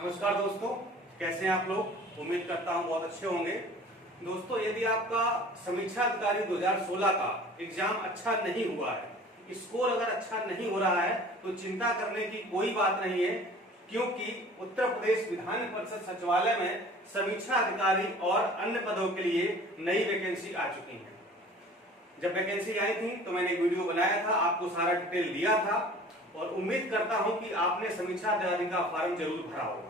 नमस्कार दोस्तों, कैसे हैं आप लोग। उम्मीद करता हूं बहुत अच्छे होंगे। दोस्तों, यदि आपका समीक्षा अधिकारी 2016 का एग्जाम अच्छा नहीं हुआ है, स्कोर अगर अच्छा नहीं हो रहा है, तो चिंता करने की कोई बात नहीं है, क्योंकि उत्तर प्रदेश विधान परिषद सचिवालय में समीक्षा अधिकारी और अन्य पदों के लिए नई वैकेंसी आ चुकी है। जब वैकेंसी आई थी तो मैंने एक वीडियो बनाया था, आपको सारा डिटेल दिया था और उम्मीद करता हूं कि आपने समीक्षा अधिकारी का फॉर्म जरूर भरा होगा।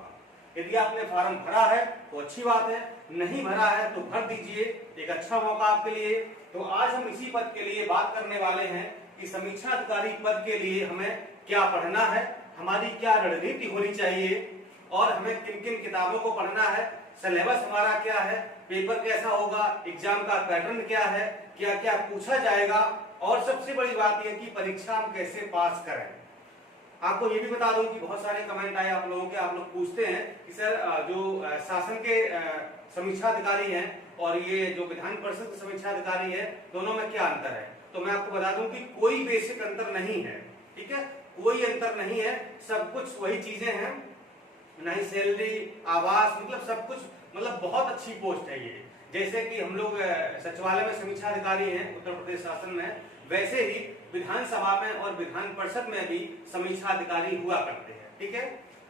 यदि आपने फॉर्म भरा है तो अच्छी बात है, नहीं भरा है तो भर दीजिए, एक अच्छा मौका आपके लिए। तो आज हम इसी पद के लिए बात करने वाले हैं कि समीक्षा अधिकारी पद के लिए हमें क्या पढ़ना है, हमारी क्या रणनीति होनी चाहिए और हमें किन किन किताबों को पढ़ना है, सिलेबस हमारा क्या है, पेपर कैसा होगा, एग्जाम का पैटर्न क्या है, क्या क्या पूछा जाएगा और सबसे बड़ी बात यह कि परीक्षा हम कैसे पास करें। आपको ये भी बता दूं कि बहुत सारे कमेंट आए आप लोगों के, आप लोग पूछते हैं कि सर जो शासन के समीक्षा अधिकारी हैं और ये जो विधान परिषद के समीक्षा अधिकारी है, दोनों में क्या अंतर है। तो मैं आपको बता दूं कि कोई बेसिक अंतर नहीं है, ठीक है, कोई अंतर नहीं है, सब कुछ वही चीजें हैं, नहीं सैलरी, आवास, मतलब सब कुछ, मतलब बहुत अच्छी पोस्ट है ये। जैसे कि हम लोग सचिवालय में समीक्षा अधिकारी हैं उत्तर प्रदेश शासन में, वैसे ही विधानसभा में और विधान परिषद में भी समीक्षा अधिकारी हुआ करते हैं, ठीक है।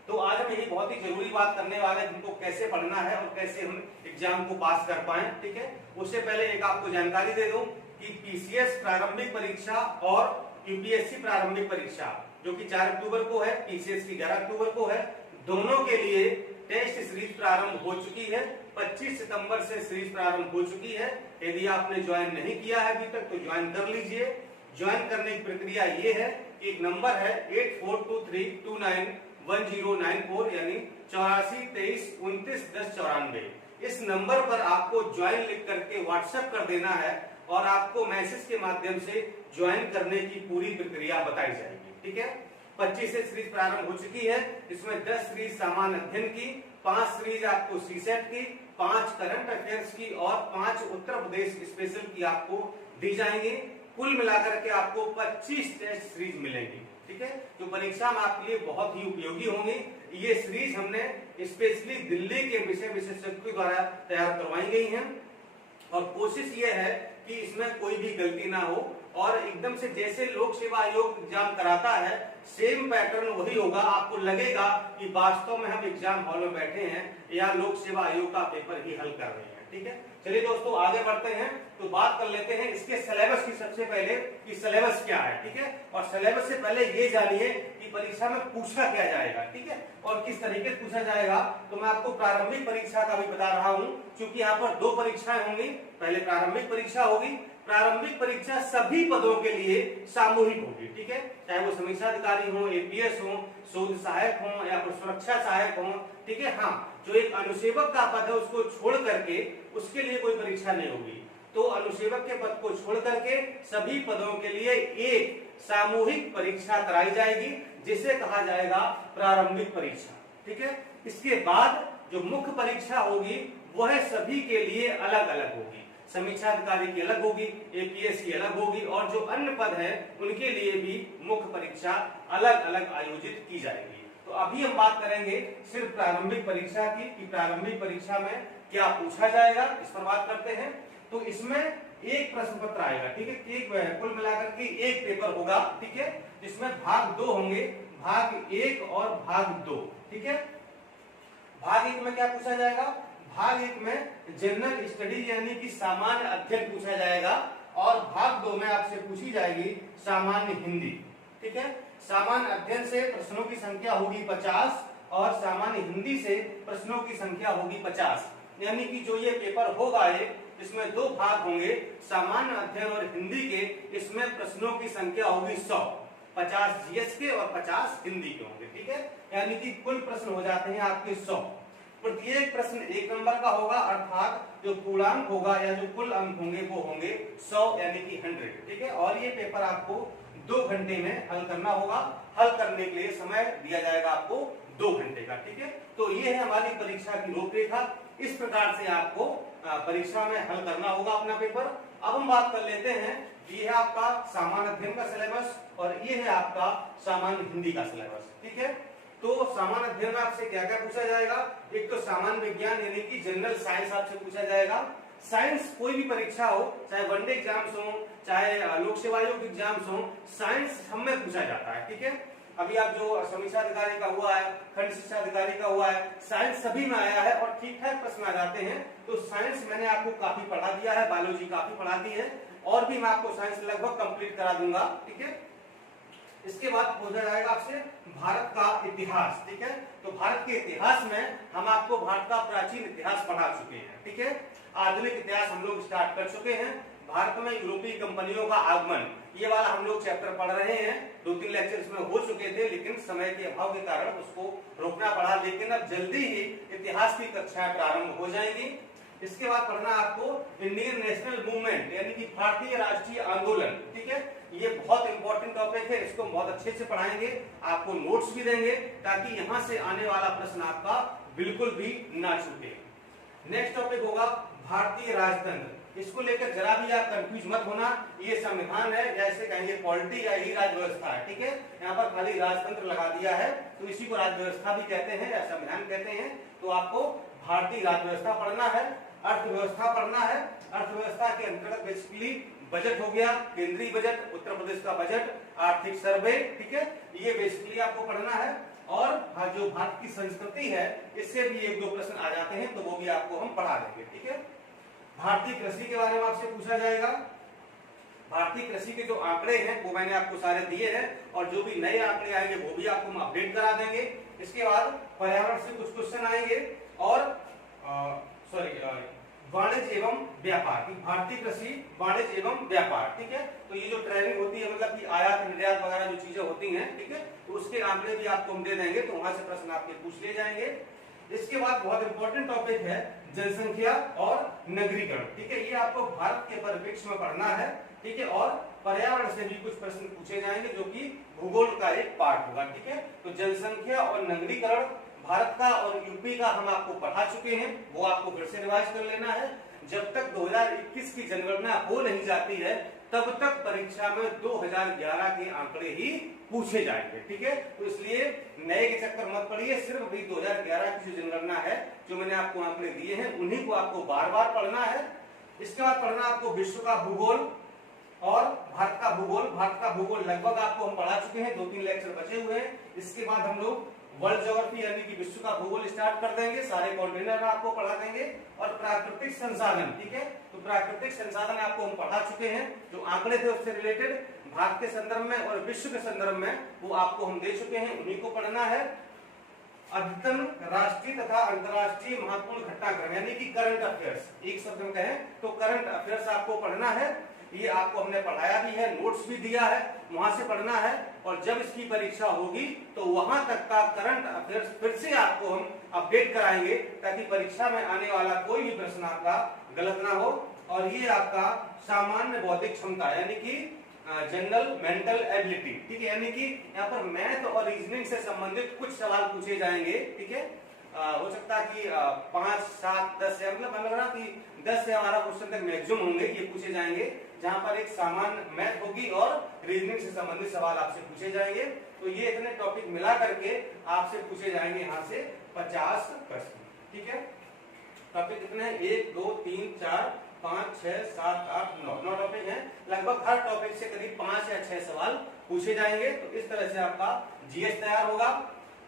तो आज हम यही बहुत ही जरूरी बात करने वाले हैं, हमको कैसे पढ़ना है और कैसे हम एग्जाम को पास कर पाए, ठीक है। उससे पहले एक आपको जानकारी दे दूं कि पीसीएस प्रारंभिक परीक्षा और यूपीएससी प्रारंभिक परीक्षा जो कि 4 अक्टूबर को है, पीसीएस की 11 अक्टूबर को है, दोनों के लिए टेस्ट सीरीज प्रारंभ हो चुकी है। 25 सितंबर से सीरीज प्रारंभ हो चुकी है। यदि आपने ज्वाइन नहीं किया है अभी तक तो ज्वाइन कर लीजिए। ज्वाइन करने की प्रक्रिया ये है कि एक नंबर है 8423291094 यानी 8423291094। इस नंबर पर आपको ज्वाइन लिख करके व्हाट्सएप कर देना है और आपको मैसेज के माध्यम से ज्वाइन करने की पूरी प्रक्रिया बताई जाएगी, ठीक है। 25 से सीरीज प्रारंभ हो चुकी है। इसमें 10 सीरीज सामान्य अध्ययन की, 5 सीरीज आपको सीसेट की, 5 करंट अफेयर्स की और 5 उत्तर प्रदेश स्पेशल की आपको दी जाएंगी। कुल मिलाकर के आपको 25 टेस्ट सीरीज मिलेंगी, ठीक है, जो परीक्षा में आपके लिए बहुत ही उपयोगी होंगी। ये सीरीज हमने स्पेशली दिल्ली के विषय विशेषज्ञों द्वारा तैयार करवाई गई हैं और कोशिश ये है कि इसमें कोई भी गलती ना हो और एकदम से जैसे लोक सेवा आयोग एग्जाम कराता है सेम पैटर्न वही होगा। आपको लगेगा कि वास्तव में हम एग्जाम हॉल में बैठे हैं या लोक सेवा आयोग का पेपर ही हल कर रहे हैं, ठीक है। चलिए दोस्तों आगे बढ़ते हैं, तो बात कर लेते हैं इसके सिलेबस की सबसे पहले कि सिलेबस क्या है, ठीक है। और सिलेबस से पहले ये जानिए कि परीक्षा में पूछा क्या जाएगा, ठीक है, और किस तरीके से पूछा जाएगा। तो मैं आपको प्रारंभिक परीक्षा का भी बता रहा हूं, क्योंकि यहाँ पर 2 परीक्षाएं होंगी। पहले प्रारंभिक परीक्षा होगी। प्रारंभिक परीक्षा सभी पदों के लिए सामूहिक होगी, ठीक है, चाहे वो समीक्षा अधिकारी हो, एपीएस हो, शोध सहायक हो या फिर सुरक्षा सहायक हो, ठीक है। हाँ, जो एक अनुसेवक का पद है उसको छोड़ करके उसके लिए कोई परीक्षा नहीं होगी। तो अनुसेवक के पद को छोड़ करके सभी पदों के लिए एक सामूहिक परीक्षा कराई जाएगी, जिसे कहा जाएगा प्रारंभिक परीक्षा, ठीक है। इसके बाद जो मुख्य परीक्षा होगी वह सभी के लिए अलग अलग होगी। समीक्षा अधिकारी की अलग होगी, एपीएस की अलग होगी और जो अन्य पद है उनके लिए भी मुख्य परीक्षा अलग अलग आयोजित की जाएगी। तो अभी हम बात करेंगे सिर्फ प्रारंभिक परीक्षा की कि प्रारंभिक परीक्षा में क्या पूछा जाएगा, इस पर बात करते हैं। तो इसमें एक प्रश्न पत्र आएगा, ठीक है, एक कुल मिलाकर के एक पेपर होगा, ठीक है, जिसमें भाग 2 होंगे, भाग 1 और भाग 2, ठीक है। भाग 1 में क्या पूछा जाएगा, भाग 1 में जनरल स्टडी यानी कि सामान्य अध्ययन पूछा जाएगा और भाग 2 में आपसे पूछी जाएगी सामान्य हिंदी, ठीक है। सामान्य अध्ययन से प्रश्नों की संख्या होगी 50 और सामान्य हिंदी से प्रश्नों की संख्या होगी 50, यानी कि जो ये पेपर होगा इसमें 2 भाग होंगे, सामान्य अध्ययन और हिंदी के। इसमें प्रश्नों की संख्या होगी 100, 50 जीएस के और 50 हिंदी के होंगे, ठीक है, यानी कि कुल प्रश्न हो जाते हैं आपके 100। प्रत्येक प्रश्न 1 नंबर का होगा, अर्थात जो पूर्णांक होगा या जो कुल अंक होंगे वो होंगे 100 यानी कि 100, ठीक है। और ये पेपर आपको 2 घंटे में हल करना होगा। हल करने के लिए समय दिया जाएगा आपको 2 घंटे का, ठीक है। तो ये है हमारी परीक्षा की रूपरेखा। इस प्रकार से आपको परीक्षा में हल करना होगा अपना पेपर। अब हम बात कर लेते हैं, ये है आपका सामान्य अध्ययन का सिलेबस और ये है आपका सामान्य हिंदी का सिलेबस, ठीक है। तो सामान्य अध्ययन में आपसे क्या क्या पूछा जाएगा? एक तो सामान्य विज्ञान यानी कि जनरल साइंस आपसे पूछा जाएगा। साइंस कोई भी परीक्षा हो, चाहे वनडे एग्जाम्स हो, चाहे लोक सेवा आयोग एग्जाम्स हो, साइंस सब में पूछा जाता है। ठीक है, अभी आप जो समीक्षा अधिकारी का हुआ है, खंड शिक्षा अधिकारी का हुआ है, साइंस सभी में आया है और ठीक ठाक प्रश्न आ जाते हैं। तो साइंस मैंने आपको काफी पढ़ा दिया है, बायोलॉजी काफी पढ़ा दी है, और भी मैं आपको साइंस लगभग कंप्लीट करा दूंगा। ठीक है, इसके बाद पूछा जाएगा आपसे भारत का इतिहास। ठीक है, तो भारत के इतिहास में हम आपको भारत का प्राचीन इतिहास पढ़ा चुके हैं। ठीक है, आधुनिक इतिहास हम लोग स्टार्ट कर चुके हैं। भारत में यूरोपीय कंपनियों का आगमन, ये वाला हम लोग चैप्टर पढ़ रहे हैं। 2-3 लेक्चर इसमें हो चुके थे, लेकिन समय के अभाव के कारण उसको रोकना पड़ा, लेकिन अब जल्दी ही इतिहास की कक्षाएं प्रारंभ हो जाएंगी। इसके बाद पढ़ना आपको इंडियन नेशनल मूवमेंट यानी कि भारतीय राष्ट्रीय आंदोलन। ठीक है, ये बहुत इंपॉर्टेंट टॉपिक है, इसको बहुत अच्छे से पढ़ाएंगे, आपको नोट्स भी देंगे ताकि यहां से आने वाला प्रश्न आपका बिल्कुल भी ना छूटे। नेक्स्ट टॉपिक होगा भारतीय राजतंत्र। इसको लेकर जरा भी आप कंफ्यूज मत होना, ये संविधान है या इसे कहेंगे पॉलिटी या ही राज व्यवस्था है। ठीक है, यहाँ पर खाली राजतंत्र लगा दिया है, तो इसी को राज व्यवस्था भी कहते हैं या संविधान कहते हैं। तो आपको भारतीय राज व्यवस्था पढ़ना है, अर्थव्यवस्था पढ़ना है। अर्थव्यवस्था के अंतर्गत बेसिकली बजट हो गया, केंद्रीय बजट, उत्तर प्रदेश का बजट, आर्थिक सर्वे। ठीक है, ये बेसिकली आपको पढ़ना है। और जो भारत की संस्कृति है, इससे भी 1-2 प्रश्न आ जाते हैं, तो वो भी आपको हम पढ़ा देंगे। ठीक है, भारतीय कृषि के बारे में आपसे पूछा जाएगा। भारतीय कृषि के जो आंकड़े हैं वो मैंने आपको सारे दिए हैं, और जो भी नए आंकड़े आएंगे वो भी आपको हम अपडेट करा देंगे। इसके बाद पर्यावरण से कुछ क्वेश्चन आएंगे, और वाणिज्य एवं व्यापार, भारतीय कृषि वाणिज्य एवं व्यापार। ठीक है, तो ये जो ट्रेनिंग होती है, मतलब कि आयात निर्यात वगैरह जो चीजें होती हैं, ठीक है, तो उसके आंकड़े भी आपको हम दे देंगे, तो वहां से प्रश्न आपके पूछ लिए जाएंगे। इसके बाद बहुत इंपॉर्टेंट टॉपिक है जनसंख्या और नगरीकरण। ठीक है, ये आपको भारत के परिप्रेक्ष्य में पढ़ना है। ठीक है, और पर्यावरण से भी कुछ प्रश्न पूछे जाएंगे जो कि भूगोल का एक पार्ट होगा। ठीक है, तो जनसंख्या और नगरीकरण भारत का और यूपी का हम आपको पढ़ा चुके हैं, वो आपको फिर से रिवाइज कर लेना है। जब तक 2021 की जनगणना हो नहीं जाती है, तब तक परीक्षा में 2011 के आंकड़े ही पूछे जाएंगे। ठीक है, तो इसलिए नए के चक्कर मत पड़िए, सिर्फ अभी 2011 की जो जनगणना है, जो मैंने आपको आंकड़े दिए हैं, उन्हीं को आपको बार बार पढ़ना है। इसके बाद पढ़ना आपको विश्व का भूगोल और भारत का भूगोल। भारत का भूगोल लगभग आपको हम पढ़ा चुके हैं, 2-3 लेक्चर बचे हुए हैं। इसके बाद हम लोग वर्ल्ड ज्योग्राफी यानी कि विश्व का भूगोल स्टार्ट कर देंगे, सारे कॉन्टिनेंट आपको पढ़ा देंगे। और प्राकृतिक संसाधन, ठीक है, तो प्राकृतिक संसाधन आपको हम पढ़ा चुके हैं, जो आंकड़े थे उससे रिलेटेड भारत के संदर्भ में और विश्व के संदर्भ में, वो आपको हम दे चुके हैं, उन्हीं को पढ़ना है। अद्यतन राष्ट्रीय तथा अंतर्राष्ट्रीय महत्वपूर्ण घटनाक्रम यानी कि करंट अफेयर्स, एक शब्द में कहें तो करंट अफेयर्स आपको पढ़ना है। ये आपको हमने पढ़ाया भी है, नोट्स भी दिया है, वहां से पढ़ना है। और जब इसकी परीक्षा होगी तो वहां तक का करंट अफेयर्स फिर से आपको हम अपडेट कराएंगे, ताकि परीक्षा में आने वाला कोई भी प्रश्न आपका गलत ना हो। और ये आपका सामान्य बौद्धिक क्षमता यानी कि जनरल मेंटल एबिलिटी, ठीक है, यानी कि यहाँ पर मैथ और रीजनिंग से संबंधित कुछ सवाल पूछे जाएंगे। ठीक है, हो सकता है कि 5, 7, 10 या मतलब हमें लग रहा कि 10 से 12 क्वेश्चन तक मैक्सिमम होंगे, ये पूछे जाएंगे, जहां पर एक सामान्य मैथ होगी और रीजनिंग से संबंधित सवाल आपसे पूछे जाएंगे। तो ये इतने टॉपिक मिला करके आपसे पूछे जाएंगे यहाँ से 50 प्रश्न। ठीक है, टॉपिक कितने हैं? 1, 2, 3, 4, 5, 6, 7, 8, 9 टॉपिक हैं। लगभग हर टॉपिक से करीब 5 या 6 सवाल पूछे जाएंगे। तो इस तरह से आपका जीएस तैयार होगा।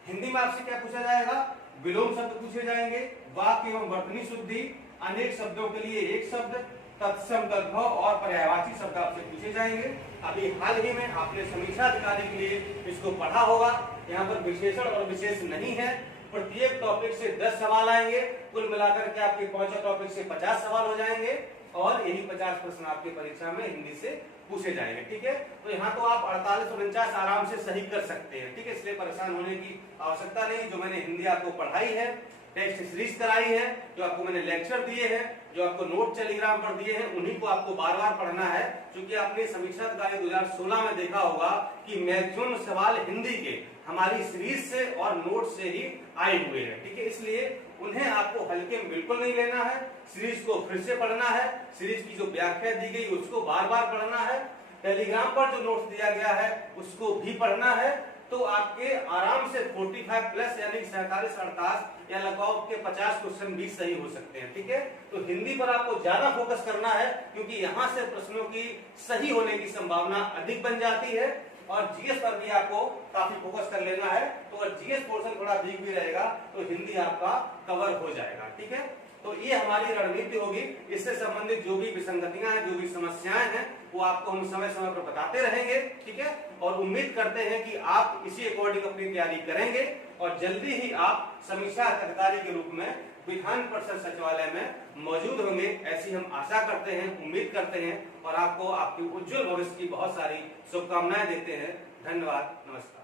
हिंदी में आपसे क्या पूछा जाएगा? विलोम शब्द पूछे जाएंगे, वाक्य एवं वर्तनी शुद्धि, अनेक शब्दों के लिए एक शब्द, तत्सम तद्भव और पर्यायवाची शब्द आपसे पूछे जाएंगे। अभी हाल ही में आपने समीक्षा अधिकारी के लिए इसको पढ़ा होगा। यहाँ पर विशेषण और विशेष नहीं है, प्रत्येक टॉपिक से 10 सवाल आएंगे, कुल मिलाकर के आपके 5 टॉपिक से 50 सवाल हो जाएंगे, और यही 50 प्रश्न आपकी परीक्षा में हिंदी से पूछे जाएंगे। ठीक है, तो यहाँ तो आप 48 और 49 आराम से सही कर सकते हैं। ठीक है, इसलिए परेशान होने की आवश्यकता नहीं। जो मैंने हिंदी आपको पढ़ाई है, टेक्स्ट सीरीज कराई है, जो आपको मैंने लेक्चर दिए हैं, जो आपको नोट टेलीग्राम पर दिए हैं, उन्हीं को आपको बार बार पढ़ना है। क्योंकि आपने समीक्षा अधिकारी 2016 में देखा होगा कि मैक्सिमम सवाल हिंदी के हमारी सीरीज से और नोट से ही आए हुए हैं। ठीक है, इसलिए उन्हें आपको हल्के में बिल्कुल नहीं लेना है, सीरीज को फिर से पढ़ना है, सीरीज की जो व्याख्या दी गई उसको बार बार पढ़ना है, टेलीग्राम पर जो नोट्स दिया गया है उसको भी पढ़ना है। तो आपके आराम से 45 प्लस यानी 47, 48 या लगाओ के 50 क्वेश्चन भी सही हो सकते हैं। ठीक है, तो हिंदी पर आपको ज्यादा फोकस करना है, क्योंकि यहाँ से प्रश्नों की सही होने की संभावना अधिक बन जाती है। और जीएस पर भी आपको काफी फोकस कर लेना है, तो अगर जीएस पोर्शन थोड़ा वीक भी रहेगा तो हिंदी आपका कवर हो जाएगा। ठीक है, तो ये हमारी रणनीति होगी। इससे संबंधित जो भी विसंगतियां हैं, जो भी समस्याएं हैं, वो आपको हम समय समय पर बताते रहेंगे। ठीक है, और उम्मीद करते हैं कि आप इसी अकॉर्डिंग अपनी तैयारी करेंगे और जल्दी ही आप समीक्षा अधिकारी के रूप में विधान परिषद सचिवालय में मौजूद होंगे, ऐसी हम आशा करते हैं, उम्मीद करते हैं और आपको आपके उज्जवल भविष्य की बहुत सारी शुभकामनाएं देते हैं। धन्यवाद, नमस्कार।